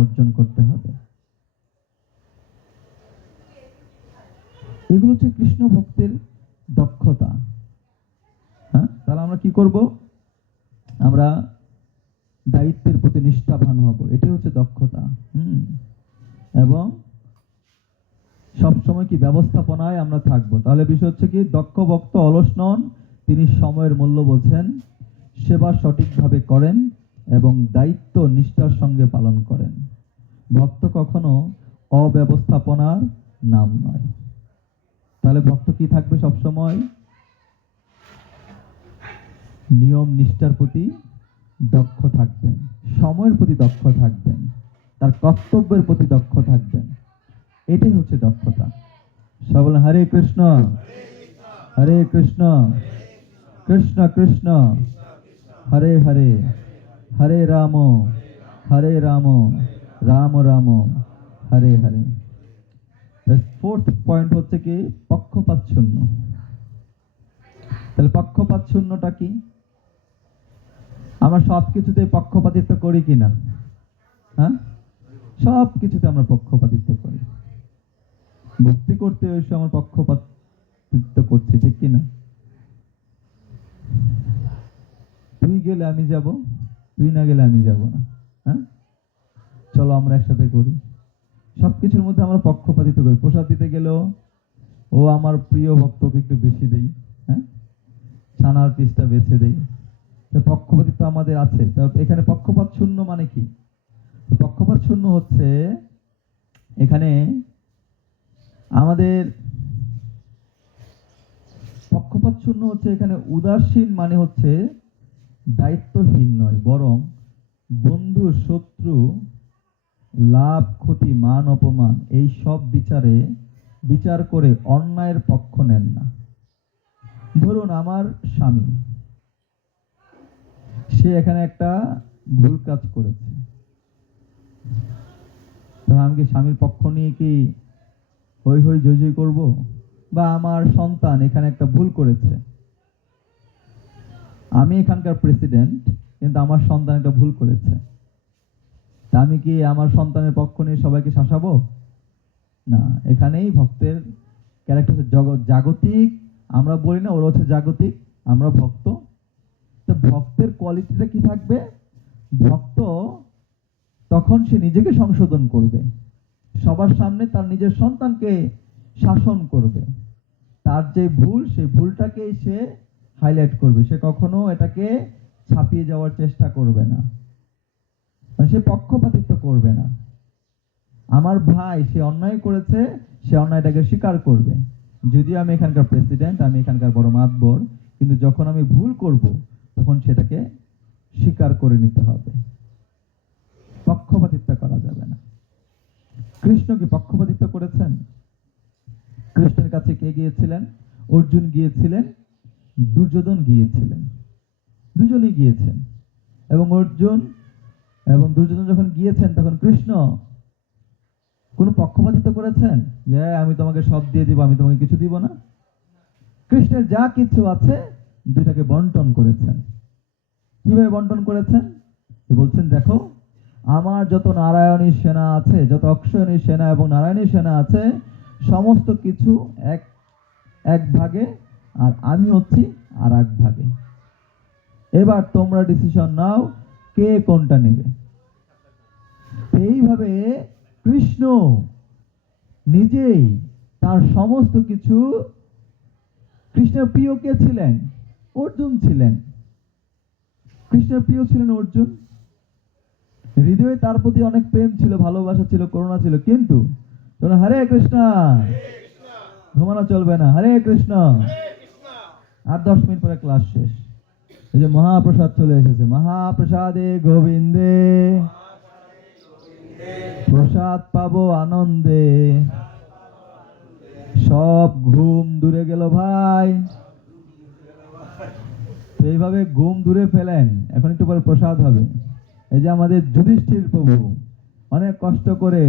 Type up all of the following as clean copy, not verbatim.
অর্জন করতে হবে। এগুলো হচ্ছে কৃষ্ণ ভক্তের দক্ষতা। হ্যাঁ, তাহলে আমরা কি করব? আমরা দায়িত্বের প্রতি নিষ্ঠাবান হব, এটাই হচ্ছে দক্ষতা। এবং সবসময় কি ব্যবস্থাপনায় আমরা থাকবো। তাহলে বিষয় হচ্ছে কি, দক্ষ ভক্ত অলস নন, তিনি সময়ের মূল্য বোঝেন, সেবা সঠিকভাবে করেন এবং দায়িত্ব নিষ্ঠার সঙ্গে পালন করেন। ভক্ত কখনো অব্যবস্থাপনার নাম নয়। তাহলে ভক্ত কি থাকবে? সবসময় নিয়ম নিষ্ঠার প্রতি দক্ষ থাকবেন, সময়ের প্রতি দক্ষ থাকবেন, তার কর্তব্যের প্রতি দক্ষ থাকবেন। এটাই হচ্ছে দক্ষতা। সবাই বলেন হরে কৃষ্ণ, হরে কৃষ্ণ, কৃষ্ণ কৃষ্ণ হরে হরে, হরে রাম, হরে রাম, রাম রাম হরে হরে। ফোর্থ পয়েন্ট হচ্ছে কি, পক্ষপাত শূন্য। তাহলে পক্ষপাত শূন্যটা কি? আমরা সবকিছুতে পক্ষপাতিত্ব করি কিনা? হ্যাঁ, সব কিছুতে আমরা পক্ষপাতিত্ব করি। ভক্তি করতে এসে আমার পক্ষপাতিত্ব করছি, ঠিক কিনা? তুই গেলে আমি যাব, তুই না গেলে আমি যাব না। হ্যাঁ, চলো আমরা একসাথে করি। সবকিছুর মধ্যে আমরা পক্ষপাতিত্ব করি। প্রসাদ দিতে গেলেও ও আমার প্রিয় ভক্তকে একটু বেশি দেই, হ্যাঁ, ছানার পিসটা বেছে দেই। পক্ষপাতিত্ব আমাদের আছে। এখানে পক্ষপাত শূন্য মানে কি? পক্ষপাত শূন্য হচ্ছে এখানে আমাদের পক্ষপাত শূন্য হচ্ছে এখানে উদাসীন মানে হচ্ছে দায়িত্বহীন নয়, বরং বন্ধু শত্রু, লাভ ক্ষতি, মান অপমান এই সব বিচার করে অন্যায়ের পক্ষ নেন না। ধরুন আমার স্বামী, সে এখানে একটা ভুল কাজ করেছে, আমি কি স্বামীর পক্ষ নিয়ে কি হই হই জয় জয় করব? বা আমার সন্তান এখানে একটা ভুল করেছে, আমি এখানকার প্রেসিডেন্ট কিন্তু আমার সন্তান একটা ভুল করেছে, তা আমি কি আমার সন্তানের পক্ষ নিয়ে সবাইকে শাসাবো? না। এখানেই ভক্তের ক্যারেক্টার হচ্ছে জাগতিক। আমরা বলি না ওরা হচ্ছে জাগতিক, আমরা ভক্ত। তো ভক্তের কোয়ালিটিটা কি থাকবে? ভক্ত তখন সে নিজেকে সংশোধন করবে, সবার সামনে তার নিজের সন্তানকে শাসন করবে, তার যে ভুল সেই ভুলটাকে সে হাইলাইট করবে, সে কখনো এটাকে ছাপিয়ে যাওয়ার চেষ্টা করবে না, সে পক্ষপাতিত্ব করবে না। আমার ভাই সে অন্যায় করেছে, সে অন্যায়টাকে স্বীকার করবে। যদিও আমি এখানকার প্রেসিডেন্ট, আমি এখানকার বড় মাতবর, কিন্তু যখন আমি ভুল করব তখন সেটাকে স্বীকার করে নিতে হবে, পক্ষপাতিত্ব করা যাবে না। কৃষ্ণ কি পক্ষপাতিত্ব করেছেন? কৃষ্ণের কাছে কে গিয়েছিলেন? অর্জুন গিয়েছিলেন, দুর্যোধন গিয়েছিলেন, দুজনেই গিয়েছেন। এবং অর্জুন এবং দুর্যোধন যখন গিয়েছেন তখন কৃষ্ণ কোন পক্ষপাতিত্ব করেছেন যে আমি তোমাকে সব দিয়ে দিব, আমি তোমাকে কিছু দিব না? কৃষ্ণের যা কিছু আছে দুটাকে বন্টন করেছেন। কিভাবে বন্টন করেছেন? বলছেন দেখো, আমার যত নারায়ণী সেনা আছে, যত অক্ষয়ণী সেনা এবং নারায়ণী সেনা আছে, সমস্ত কিছু এক ভাগে, আর আমি হচ্ছি আর এক ভাগে। এবার তোমরা ডিসিশন নাও কে কোনটা নেবে। এইভাবে কৃষ্ণ নিজেই তার সমস্ত কিছু, কৃষ্ণের প্রিয় কে ছিলেন? অর্জুন ছিলেন। কৃষ্ণের প্রিয় ছিলেন অর্জুন, হৃদয়ে তার প্রতি অনেক প্রেম ছিল, ভালোবাসা ছিল, করুণা ছিল। কিন্তু হরে কৃষ্ণ, ঘুমানো চলবে না, হরে কৃষ্ণ। আর 10 মিনিট পরে ক্লাস শেষ। এই যে মহাপ্রসাদ চলে এসেছে, মহাপ্রসাদে গোবিন্দে প্রসাদ পাবো আনন্দে, সব ঘুম দূরে গেল ভাই। এইভাবে ঘুম দূরে ফেলেন, এখন একটু পরে প্রসাদ হবে। এই যে আমাদের যুধিষ্ঠির প্রভু অনেক কষ্ট করে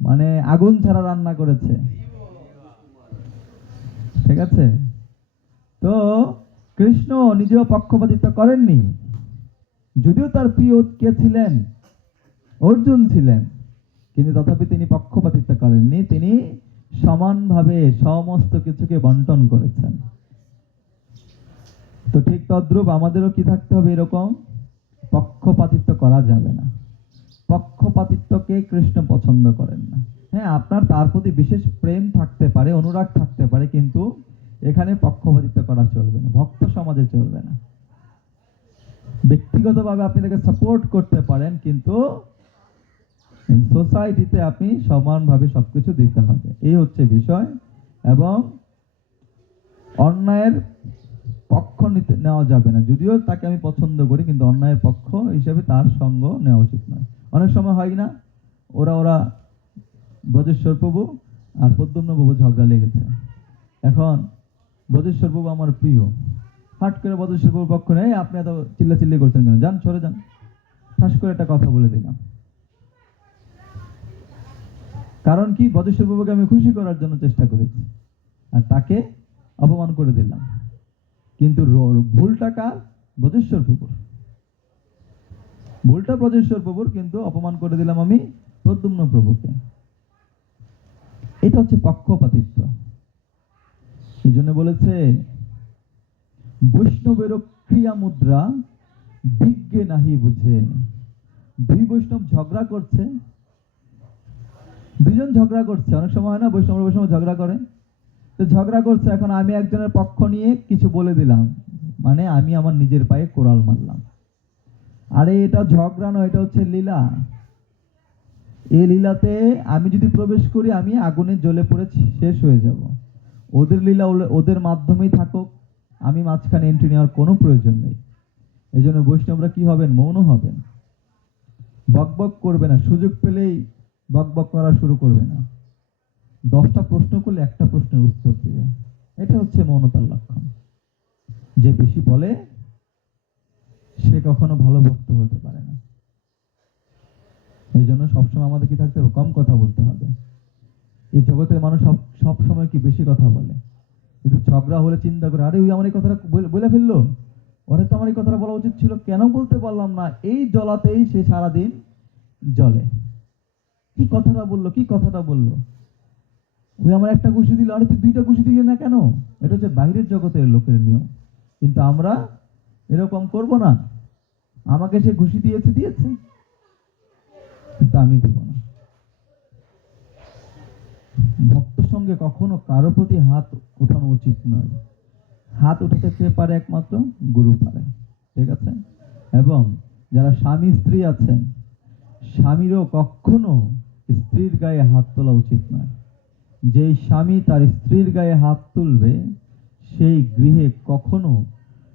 মানে আগুন ছাড়া রান্না করেছে, ঠিক আছে? তো কৃষ্ণ নিজেও পক্ষপাতিত্ব করেননি, যদিও তার প্রিয় কে ছিলেন? অর্জুন ছিলেন, কিন্তু তথাপি তিনি পক্ষপাতিত্ব করেননি, তিনি সমানভাবে সমস্ত কিছুকে বন্টন করেছেন। তো ঠিক তদ্রূপ আমাদেরও কি থাকতে হবে, এরকম পক্ষপাতিত্ব করা যাবে না। পক্ষপাতিত্বকে কৃষ্ণ পছন্দ করেন না। হ্যাঁ, আপনার তার প্রতি বিশেষ প্রেম থাকতে পারে, অনুরাগ থাকতে পারে, কিন্তু এখানে পক্ষপাতিত্ব করা চলবে না, ভক্ত সমাজে চলবে না। ব্যক্তিগতভাবে আপনি তাকে সাপোর্ট করতে পারেন, কিন্তু সোসাইটিতে আপনি সমানভাবে সবকিছু দিতে হবে, এই হচ্ছে বিষয়। এবং অন্যায়ের পক্ষ নেওয়া যাবে না। যদিও তাকে আমি পছন্দ করি, কিন্তু অন্যায়ের পক্ষ হিসেবে তার সঙ্গ নেওয়া উচিত নয়। অনেক সময় হয় না, ওরা ব্রজেশ্বর প্রভু আর পদ্মম্ন প্রভু ঝগড়া লেগেছে। এখন ব্রজেশ্বর প্রভু আমার প্রিয়, হাট করে ব্রজেশ্বর প্রভুর পক্ষ নেই, আপনি এত চিল্লাচিল্লি করছেন কেন, যান সরে যান, ঠাস করে একটা কথা বলে দিলাম। কারণ কি, ব্রজেশ্বর প্রভুকে আমি খুশি করার জন্য চেষ্টা করেছি, আর তাকে অপমান করে দিলাম। কিন্তু ভুলটা কার? ব্রজেশ্বর প্রভুর। ভুলটা ব্রজেশ্বর প্রভুর, কিন্তু অপমান করে দিলাম আমি প্রদ্যুম্ন প্রভুকে। এটা হচ্ছে পক্ষপাতিত্ব। এই জন্য বলেছে, বৈষ্ণবের ক্রিয়া মুদ্রা বিজ্ঞে নাহি বুঝে। দুই বৈষ্ণব ঝগড়া করছে, দুজন ঝগড়া করছে, অনেক সময় হয় না বৈষ্ণব ঝগড়া করে, তো ঝগড়া করছে। এখন আমি একজনের পক্ষ নিয়ে কিছু বলে দিলাম, মানে আমি আমার নিজের পায়ে কোড়াল মারলাম। আরে এটা ঝগড়া নয়, এটা হচ্ছে লীলা। এই লীলাতে আমি যদি প্রবেশ করি, আমি আগুনে জ্বলে পড়ে শেষ হয়ে যাব। ওদের লীলা ওদের মাধ্যমেই থাকুক, আমি মাঝখানে এন্ট্রি নেওয়ার কোনো প্রয়োজন নেই। এই জন্য বৈষ্ণবরা কি হবেন? মৌন হবেন, বকবক করবে না, সুযোগ পেলেই বকবক করা শুরু করবে না। 10টা প্রশ্ন করলে একটা প্রশ্নের উত্তর দিবে, এটা হচ্ছে মৌনতার লক্ষণ। যে বেশি বলে সে কখনো ভালো ভক্ত হতে পারে না। এই জন্য সবসময় আমাদের কি থাকতে হবে? কম কথা বলতে হবে। এই জগতের মানুষ সব সময় কি বেশি কথা বলে, একটু ঝগড়া হলে চিন্তা করে, আরে ওই আমার এই কথাটা বলে ফেললো, ওরে তো আমার এই কথাটা বলা উচিত ছিল, কেন বলতে পারলাম না? এই জ্বলাতেই সে সারাদিন জ্বলে। কি কথাটা বললো, ওই আমার একটা ঘুষি দিল, আরে তুই 2টা ঘুষি দিলি না কেন? এটা হচ্ছে বাইরের জগতের লোকের নিয়ম, কিন্তু আমরা এরকম করব না। আমাকে সে ঘুষি দিয়েছে, কিন্তু আমি দেব না। ভক্ত সঙ্গে কখনো কারো প্রতি হাত উঠানো উচিত নয়। হাত উঠাতে কে পারে? একমাত্র গুরু পারে, ঠিক আছে? এবং যারা স্বামী স্ত্রী আছেন, স্বামীরও কখনো স্ত্রীর গায়ে হাত তোলা উচিত নয়। যেই স্বামী তার স্ত্রীর গায়ে হাত তুলবে, সেই গৃহে কখনো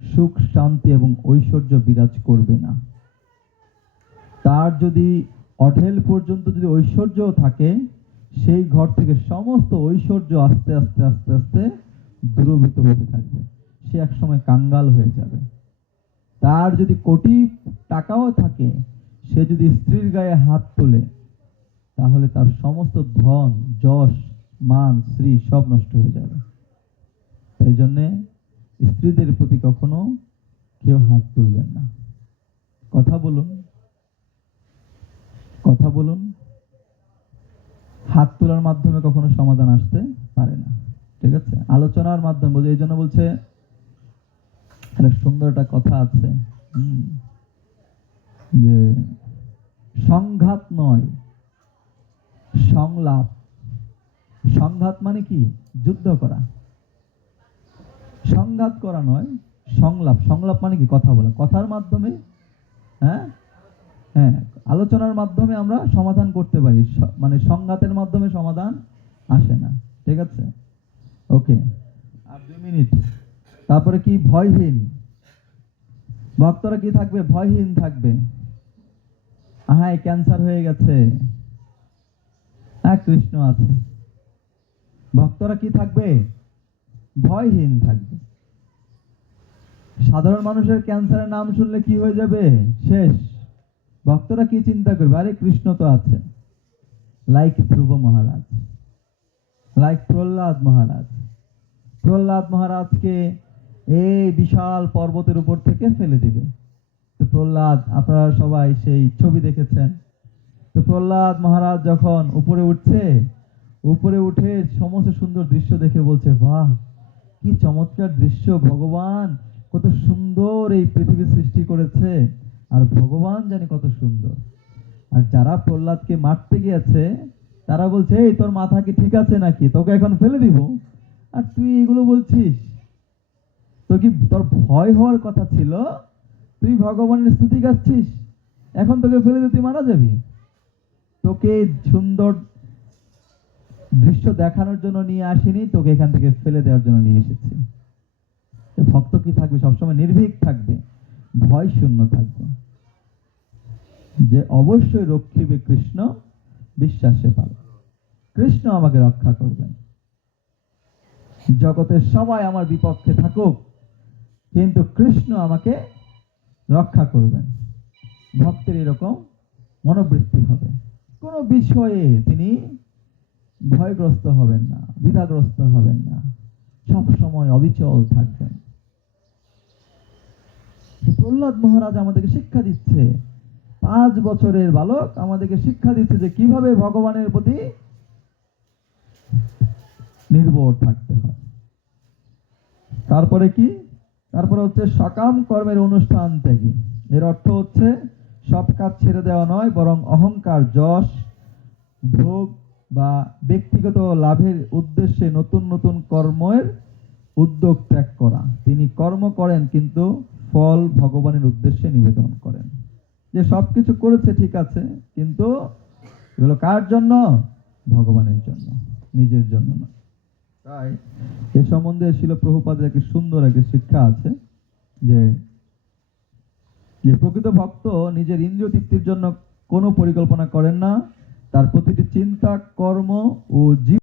সুখ, শান্তি এবং ঐশ্বর্য বিরাজ করবে না। তার যদি অঢেল পর্যন্ত যদি ঐশ্বর্য থাকে, সেই ঘর থেকে সমস্ত ঐশ্বর্য আস্তে আস্তে আস্তে আস্তে দূরভূত হতে থাকবে, সে একসময় কাঙ্গাল হয়ে যাবে। তার যদি কোটি টাকাও থাকে, সে যদি স্ত্রীর গায়ে হাত তোলে, তাহলে তার সমস্ত ধন, যশ, মান, শ্রী সব নষ্ট হয়ে যাবে। সেই জন্যে স্ত্রীদের প্রতি কখনো কেউ হাত তুলবেন না। কথা বলুন। হাত তোলার মাধ্যমে কখনো সমাধান আসতে পারে না, ঠিক আছে? আলোচনার মাধ্যমে বলছে। এই জন্য বলছে, একটা সুন্দর একটা কথা আছে, যে সংঘাত নয় সংলাপ। সংঘাত মানে কি? যুদ্ধ করা। সংঘাত করা নয়, সংলাপ। সংলাপ মানে কি? কথা বলা। কথার মাধ্যমে, হ্যাঁ, আলোচনার মাধ্যমে আমরা সমাধান করতে পারি, মানে সংঘাতের মাধ্যমে সমাধান আসে না, ঠিক আছে? ওকে, আর 2 মিনিট। তারপরে কি? ভয়হীন। ভক্তরা কি থাকবে? ভয়হীন থাকবে। আহাই ক্যান্সার হয়ে গেছে, কৃষ্ণ আছে। ভক্তরা কি থাকবে? ভয়হীন থাকবে। সাধারণ মানুষের ক্যান্সারের নাম শুনলে কি হয়ে যাবে? শেষ। ভক্তরা কি চিন্তা করবে? আরে কৃষ্ণ তো আছে। লাইক ধ্রুব মহারাজ, লাইক প্রহ্লাদ মহারাজ। প্রহ্লাদ মহারাজকে এই বিশাল পর্বতের উপর থেকে ফেলে দিবে। তো প্রহ্লাদ, আপনারা সবাই সেই ছবি দেখেছেন, তো প্রহ্লাদ মহারাজ যখন উপরে উঠছে, উপরে উঠে সমস্ত সুন্দর দৃশ্য দেখে বলছে, বাহ, কি চমৎকার দৃশ্য, ভগবান কত সুন্দর এই পৃথিবী সৃষ্টি করেছে, আর ভগবান জানি কত সুন্দর। আর যারা প্রহ্লাদকে মারতে গিয়েছে তারা বলছে, এই তোর মাথা কি ঠিক আছে নাকি, তোকে এখন ফেলে দিব, আর তুই এগুলো বলছিস? তোর কি, তোর ভয় হওয়ার কথা ছিল, তুই ভগবানের স্তুতি গাচ্ছিস, এখন তোকে ফেলে দিয়ে তুই মারা যাবি? তোকে এই সুন্দর দৃশ্য দেখানোর জন্য নিয়ে আসিনি, তোকে এখান থেকে ফেলে দেওয়ার জন্য নিয়ে এসেছি। তো ভক্ত কি থাকবে? সবসময় নির্ভীক থাকবে, ভয় শূন্য থাকবে, যে অবশ্যই রক্ষিবে কৃষ্ণ, বিশ্বাসে ভালো, কৃষ্ণ আমাকে রক্ষা করবেন। জগতের সবাই আমার বিপক্ষে থাকুক, কিন্তু কৃষ্ণ আমাকে রক্ষা করবেন। ভক্তের এরকম মনোবৃত্তি হবে, কোনো বিষয়ে তিনি ভয়গ্রস্ত হবেন না, দ্বিধাগ্রস্ত হবেন না, সব সময় অবিচল থাকবেন। প্রহ্লাদ মহারাজ আমাদেরকে শিক্ষা দিচ্ছে, 5 বছরের বালক আমাদেরকে শিক্ষা দিচ্ছে যে কিভাবে ভগবানের প্রতি নির্ভর থাকতে হয়। তারপরে কি? তারপরে হচ্ছে সকাম কর্মের অনুষ্ঠান ত্যাগী। এর অর্থ হচ্ছে সব কাজ ছেড়ে দেওয়া নয়, বরং অহংকার, যশ, ভোগ বা ব্যক্তিগত লাভের উদ্দেশ্যে নতুন নতুন কর্মের উদ্যোগ ত্যাগ করা। তিনি কর্ম করেন কিন্তু ফল ভগবানের উদ্দেশ্যে নিবেদন করেন। যে সবকিছু করেছে ঠিক আছে, কিন্তু এগুলো কার জন্য? ভগবানের জন্য, নিজের জন্য না। তাই এ সম্বন্ধে ছিল প্রভুপাদের একটি সুন্দর একটি শিক্ষা আছে, যে প্রকৃত ভক্ত নিজের ইন্দ্রিয় তৃপ্তির জন্য কোনো পরিকল্পনা করেন না, তার প্রতিটি চিন্তা, কর্ম ও জীবন